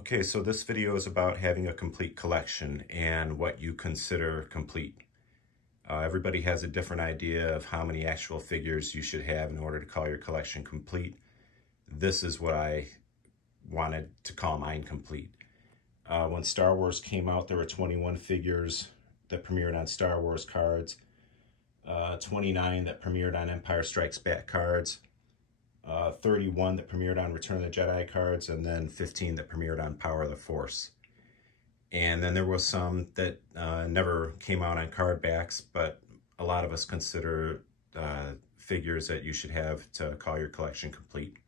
Okay, so this video is about having a complete collection and what you consider complete. Everybody has a different idea of how many actual figures you should have in order to call your collection complete. This is what I wanted to call mine complete. When Star Wars came out, there were 21 figures that premiered on Star Wars cards, 29 that premiered on Empire Strikes Back cards, 31 that premiered on Return of the Jedi cards, and then 15 that premiered on Power of the Force. And then there was some that never came out on card backs, but a lot of us consider figures that you should have to call your collection complete.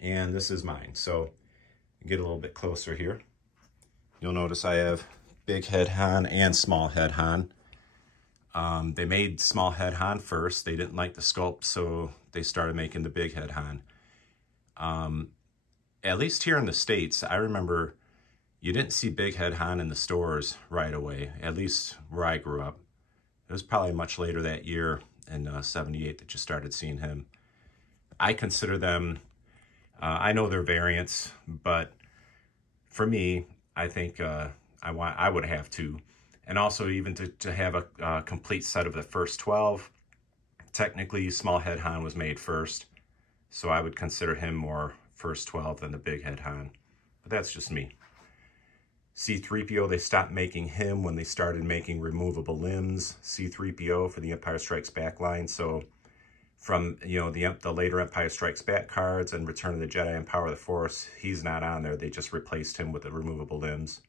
And this is mine. So get a little bit closer here. You'll notice I have big head Han and small head Han. They made small head Han first. They didn't like the sculpt, so they started making the big head Han. At least here in the States, I remember you didn't see big head Han in the stores right away, at least where I grew up. It was probably much later that year in '78 that you started seeing him. I consider them, I know they're variants, but for me, I think I would have two. And also even to have a complete set of the first 12, technically small head Han was made first, so I would consider him more first 12 than the big head Han, but that's just me. C-3PO, they stopped making him when they started making removable limbs, C-3PO for the Empire Strikes Back line. So from, you know, the later Empire Strikes Back cards and Return of the Jedi and Power of the Force, he's not on there. They just replaced him with the removable limbs.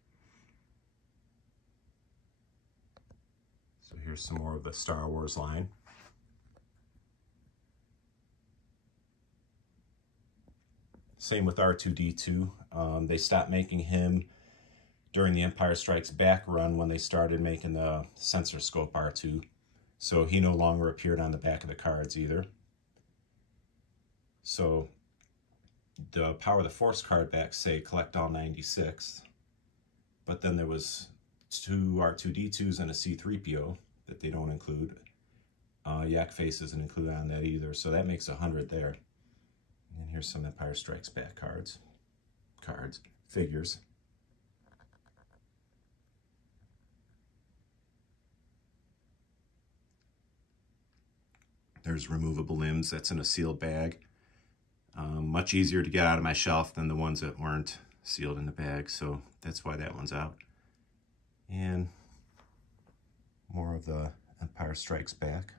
So here's some more of the Star Wars line. Same with R2-D2. They stopped making him during the Empire Strikes Back run when they started making the sensor scope R2. So he no longer appeared on the back of the cards either. So the Power of the Force card backs say collect all 96, but then there was two R2-D2s and a C-3PO that they don't include. Yak Face isn't included on that either, so that makes 100 there. And here's some Empire Strikes Back figures. There's removable limbs, that's in a sealed bag. Much easier to get out of my shelf than the ones that weren't sealed in the bag, so that's why that one's out. And more of the Empire Strikes Back.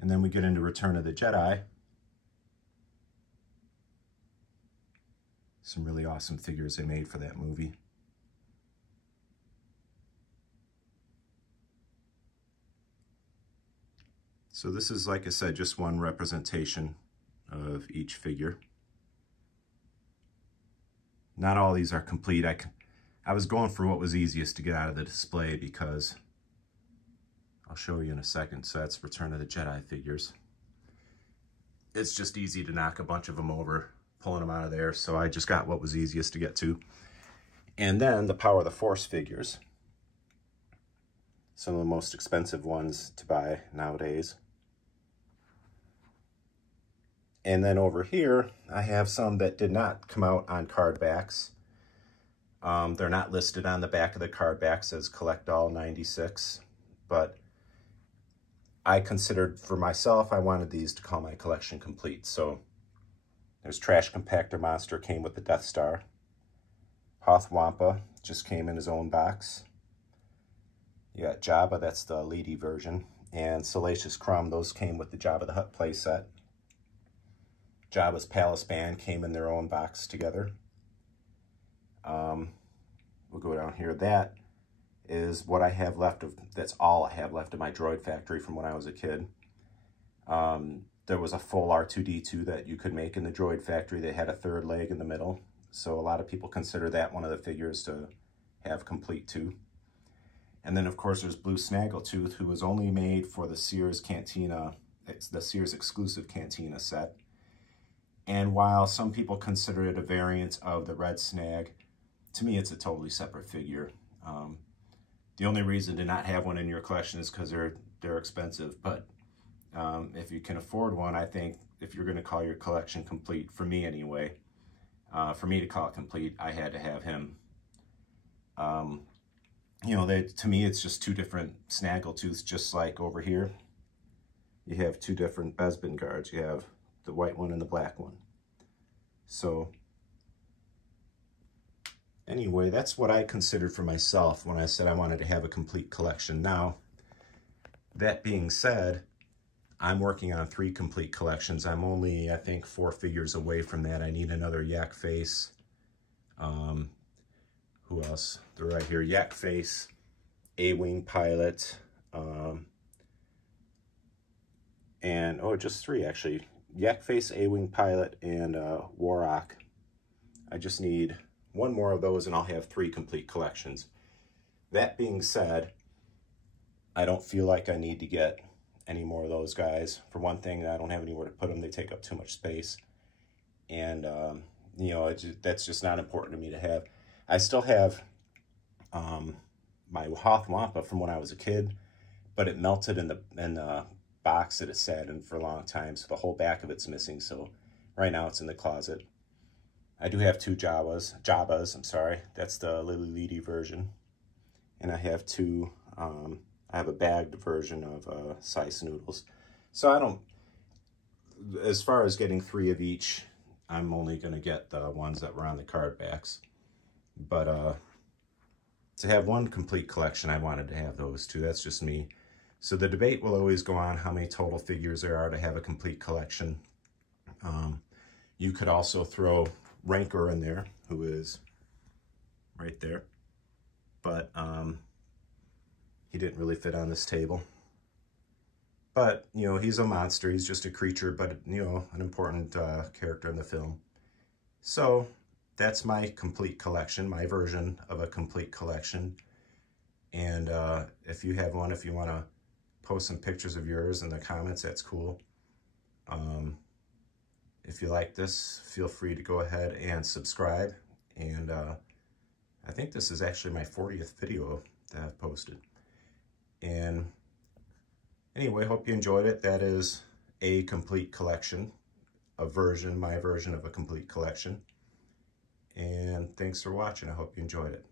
And then we get into Return of the Jedi. Some really awesome figures they made for that movie. So this is, like I said, just one representation of each figure. Not all these are complete. I was going for what was easiest to get out of the display because I'll show you in a second. So that's Return of the Jedi figures. It's just easy to knock a bunch of them over, pulling them out of there. So I just got what was easiest to get to. And then the Power of the Force figures. Some of the most expensive ones to buy nowadays. And then over here, I have some that did not come out on card backs. They're not listed on the back of the card backs as collect all 96, but I considered for myself, I wanted these to call my collection complete. So there's Trash Compactor Monster, came with the Death Star. Hoth Wampa just came in his own box. You got Jabba, that's the Lady version, and Salacious Crumb, those came with the Jabba the Hutt playset. Jabba's Palace Band came in their own box together. We'll go down here. That is what I have left of, that's all I have left of my Droid Factory from when I was a kid. There was a full R2-D2 that you could make in the Droid Factory. They had a third leg in the middle. So a lot of people consider that one of the figures to have complete too. And then of course there's Blue Snaggletooth, who was only made for the Sears Cantina. It's the Sears exclusive Cantina set. And while some people consider it a variant of the Red Snag, to me it's a totally separate figure. The only reason to not have one in your collection is because they're expensive. But if you can afford one, I think if you're going to call your collection complete, for me anyway, for me to call it complete, I had to have him. You know, to me, it's just two different snaggletooths, just like over here. You have two different Bespin guards. You have the white one and the black one. So anyway, that's what I considered for myself when I said I wanted to have a complete collection. Now, that being said, I'm working on 3 complete collections. I'm only, I think, 4 figures away from that. I need another Yak Face. Who else? They're right here. Yak Face, A-Wing Pilot, and, oh, just 3 actually. Yak Face, A-Wing Pilot, and Warrock. I just need 1 more of those and I'll have 3 complete collections. That being said, I don't feel like I need to get any more of those guys. For one thing, I don't have anywhere to put them. They take up too much space. And, you know, that's just not important to me to have. I still have my Hoth Wampa from when I was a kid, but it melted in the box that it sat in for a long time, so the whole back of it's missing. So right now it's in the closet. I do have 2 Jabbas, I'm sorry. That's the Lily Leedy version. And I have 2, I have a bagged version of Sice Noodles. So I don't, as far as getting 3 of each, I'm only going to get the ones that were on the card backs. But to have 1 complete collection, I wanted to have those 2. That's just me. So the debate will always go on how many total figures there are to have a complete collection. You could also throw Rancor in there, who is right there. But he didn't really fit on this table. But, you know, he's a monster. He's just a creature, but, you know, an important character in the film. So that's my complete collection, my version of a complete collection. And if you have one, if you want to post some pictures of yours in the comments, that's cool. If you like this, feel free to go ahead and subscribe. And I think this is actually my 40th video that I've posted. And anyway, hope you enjoyed it. That is a complete collection, my version of a complete collection. And thanks for watching. I hope you enjoyed it.